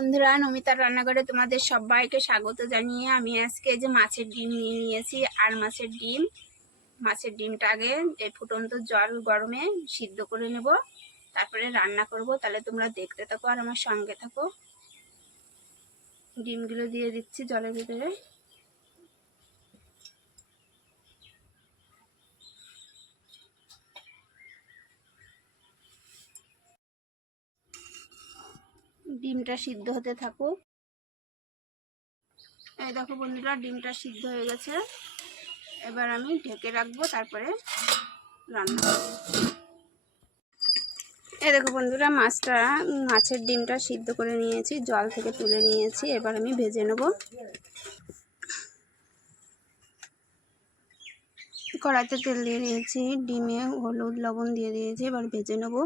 বন্ধুরা, নমিতার রান্নাঘরে তোমাদের সবাইকে স্বাগত জানিয়ে আমি আজকে যে মাছের ডিম নিয়ে নিয়েছি। আর মাছের ডিমটা আগে এই ফুটন্ত জল গরমে সিদ্ধ করে নেব, তারপরে রান্না করব। তাহলে তোমরা দেখতে থাকো আর আমার সঙ্গে থাকো। ডিমগুলো দিয়ে দিচ্ছি জলের ভিতরে। ডিমটা সিদ্ধ হতে থাকুক। এই দেখো বন্ধুরা, ডিমটা সিদ্ধ হয়ে গেছে। এবার আমি ঢেকে রাখবো, তারপরে রান্না করব। এই দেখো বন্ধুরা, মাছের ডিমটা সিদ্ধ করে নিয়েছি, জল থেকে তুলে নিয়েছি। এবার আমি ভেজে নেব। কড়াইতে তেল দিয়ে দিয়েছি, ডিমে হলুদ লবণ দিয়ে দিয়েছি। এবার ভেজে নেব।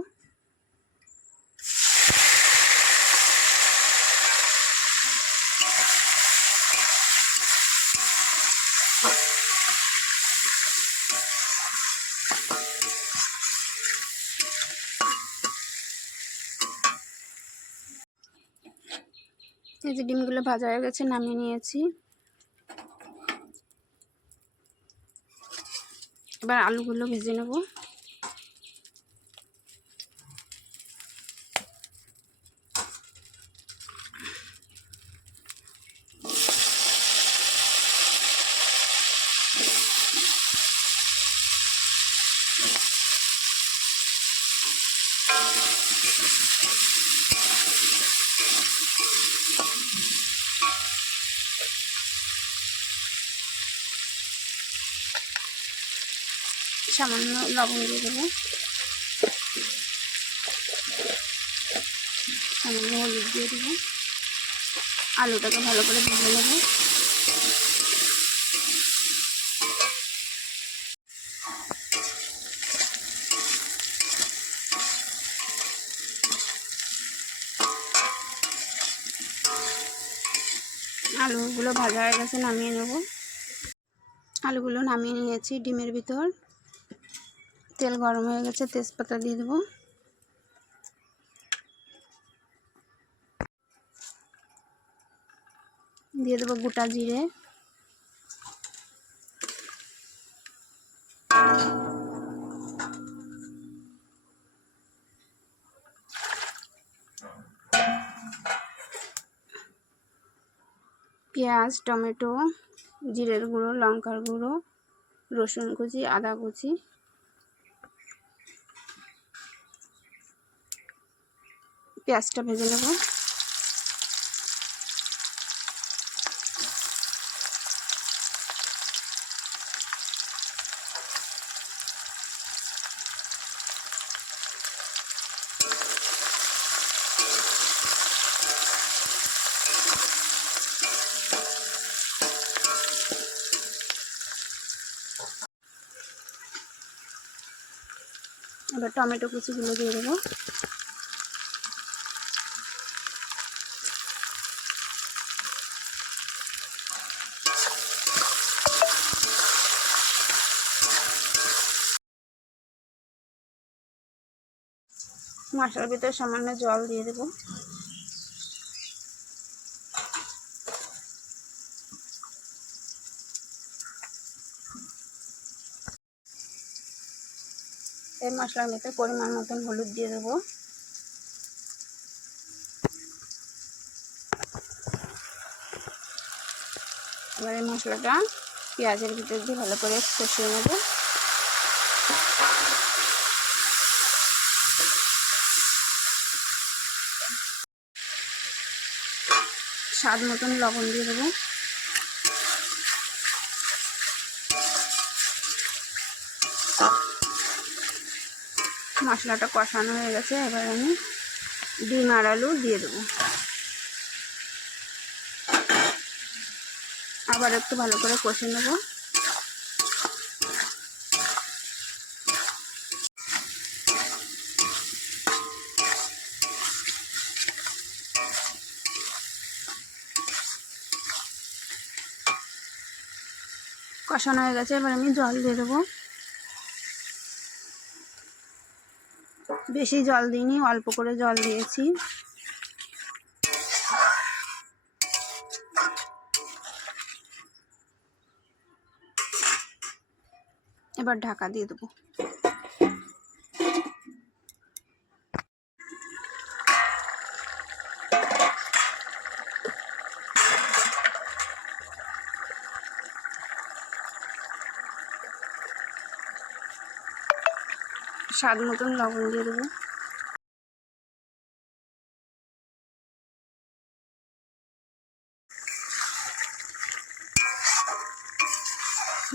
এই যে ডিমগুলো ভাজা হয়ে গেছে, নামিয়ে নিয়েছি। এবার আলুগুলো ভেজে নেব। সামান্য লবণ দিয়ে দেবো, সামান্য হলুদ দিয়ে দেবো। আলুটাকে ভালো করে ভেজে নেব। আলুগুলো ভাজা হয়ে গেছে, নামিয়ে নেব। আলুগুলো নামিয়ে নিয়েছি। ডিমের ভিতর তেল গরম হয়ে গেছে, তেজপাতা দিয়ে দেবো। দিয়ে দেবো গোটা জিরে, পেঁয়াজ, টমেটো, জিরের গুঁড়ো, লঙ্কার গুঁড়ো, রসুন কুচি, আদা কুচি। পেঁয়াজটা ভেজে নেব। এবার টমেটো কুচিগুলো দিয়ে দেবো। মশলার ভিতরে সামান্য জল দিয়ে দেবো। এই মশলার ভিতরে পরিমাণ মতন হলুদ দিয়ে দেবো। এবার এই মশলাটা পেঁয়াজের ভিতর দিয়ে ভালো করে কষিয়ে নেব। স্বাদ মতন লবণ দিয়ে দেবো। মশলাটা কষানো হয়ে গেছে। এবার আমি ডিম আর আলু দিয়ে দেবো। আবার একটু ভালো করে কষে নেব। কষানো হয়ে গেছে, এবার আমি জল দিয়ে দেবো। বেশি জল দিইনি, অল্প করে জল দিয়েছি। এবার ঢাকা দিয়ে দেবো। স্বাদ মতন লবণ দিয়ে দেবো।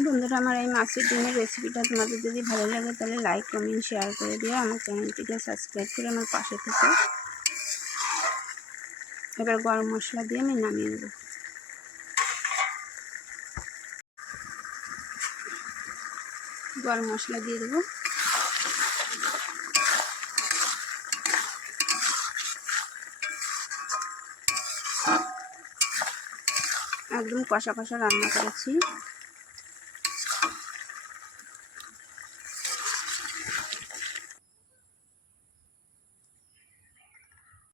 বন্ধুরা, আমার এই মাছের ডিমের রেসিপিটা তোমাদের যদি ভালো লাগে তাহলে লাইক কমেন্ট শেয়ার করে দিয়ে আমার চ্যানেলটিকে সাবস্ক্রাইব করে আমার পাশে থেকে। এবার গরম মশলা দিয়ে আমি নামিয়ে নেব। গরম মশলা দিয়ে দেবো। একদম কষা কষা রান্না করেছি।